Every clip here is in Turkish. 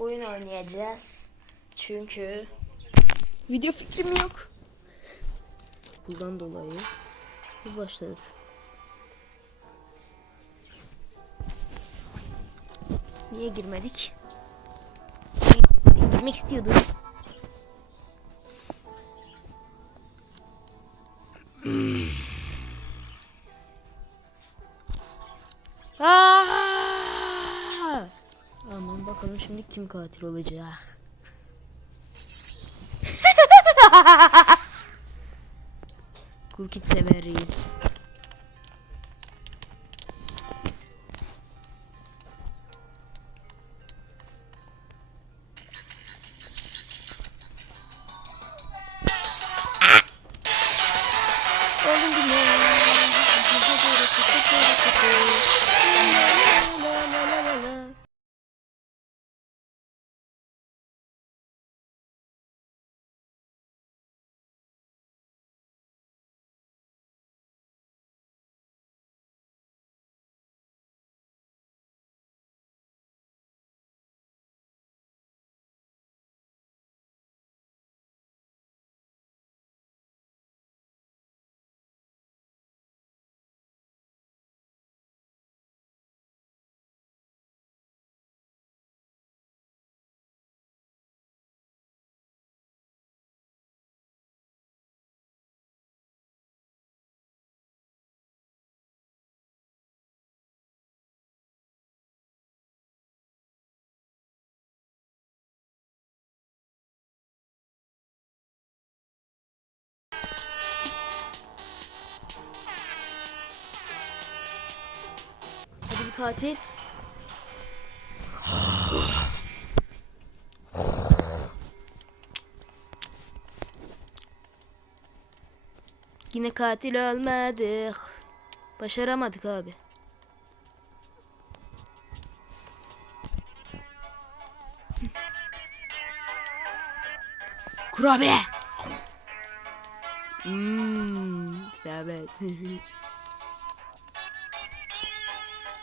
oyun oynayacağız. Çünkü video fikrim yok. Bundan dolayı bir başladık. Niye girmedik? Girmek istiyordum. Aa! Aman bakalım şimdi kim katil olacak. Kulkit severim. Katil. Yine katil olmadık. Başaramadık abi. Kurabiye. Mmm, sabit.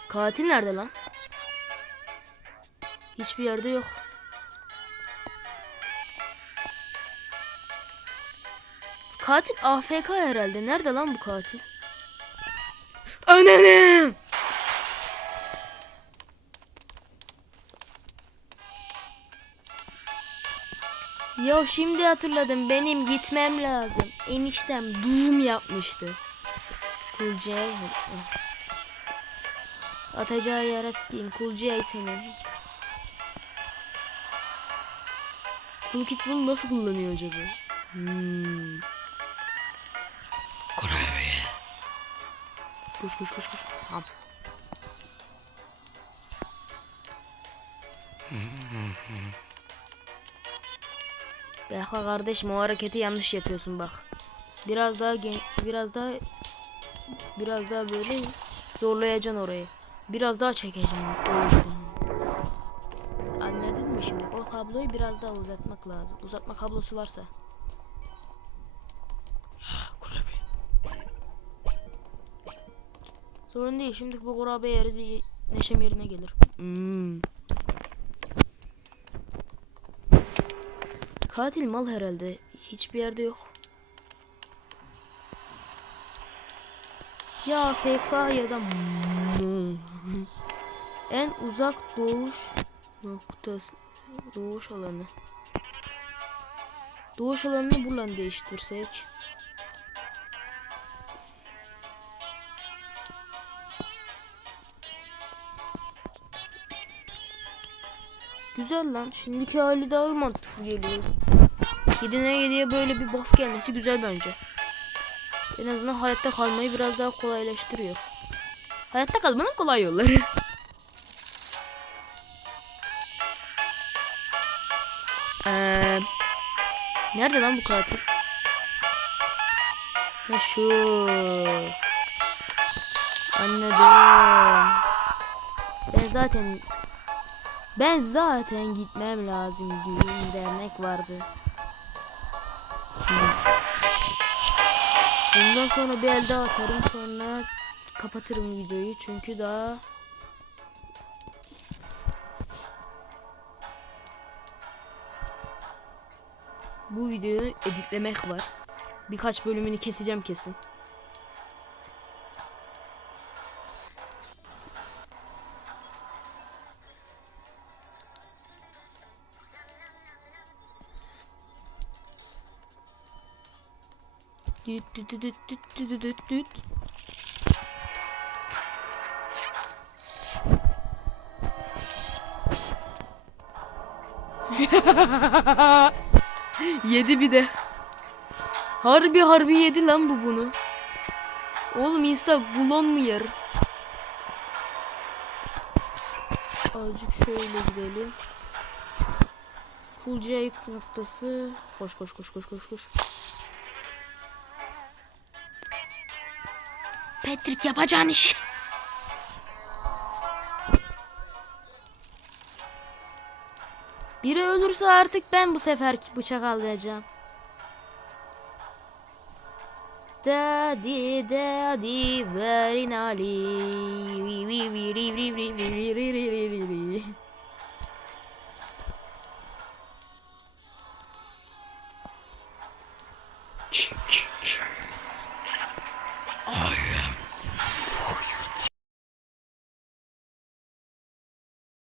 Katil nerede lan? Hiçbir yerde yok. Katil AFK herhalde. Nerede lan bu katil? Ananı! Ya şimdi hatırladım. Benim gitmem lazım. Eniştem doğum yapmıştı. Kulcay. Atacağı yarattığım Kulcay senin. Kulkit bunu nasıl kullanıyor acaba? Hmm. Kurabiye. Koş koş koş koş. Tamam. Bekle kardeşim o hareketi yanlış yapıyorsun bak. Biraz daha biraz daha biraz daha böyle zorlayacaksın orayı. Biraz daha yüzden. Anladın mı şimdi? O kabloyu biraz daha uzatmak lazım. Uzatma kablosu varsa. Sorun değil. Şimdi bu kurabiye yeriz. Neşem yerine gelir. Hmm. Katil mal herhalde. Hiçbir yerde yok. Ya FK ya da. En uzak doğuş noktası doğuş alanı. Doğuş alanını buradan değiştirsek. Güzel lan. Şimdiki hali daha mantıklı geliyor. 7'ne 7'ye böyle bir buff gelmesi güzel bence. En azından hayatta kalmayı biraz daha kolaylaştırıyor. Hayatta kalmanın kolay yolları. Eee nerede lan bu katil? Ha şu. Anladım. Ben zaten ben zaten gitmem lazım. Düğün dernek vardı. Bundan sonra bir el daha atarım sonra kapatırım videoyu çünkü daha bu videoyu editlemek var. Birkaç bölümünü keseceğim kesin. Düt düt düt düt düt düt düt düt. Yedi bir de. Harbi harbi yedi lan bu bunu. Oğlum insan bulon mu yer? Azıcık şöyle gidelim. Kulcayık noktası. Koş koş koş koş koş koş. Patrick yapacağın iş. Biri ölürse artık ben bu sefer bıçak alacağım. Daddy daddy very nali.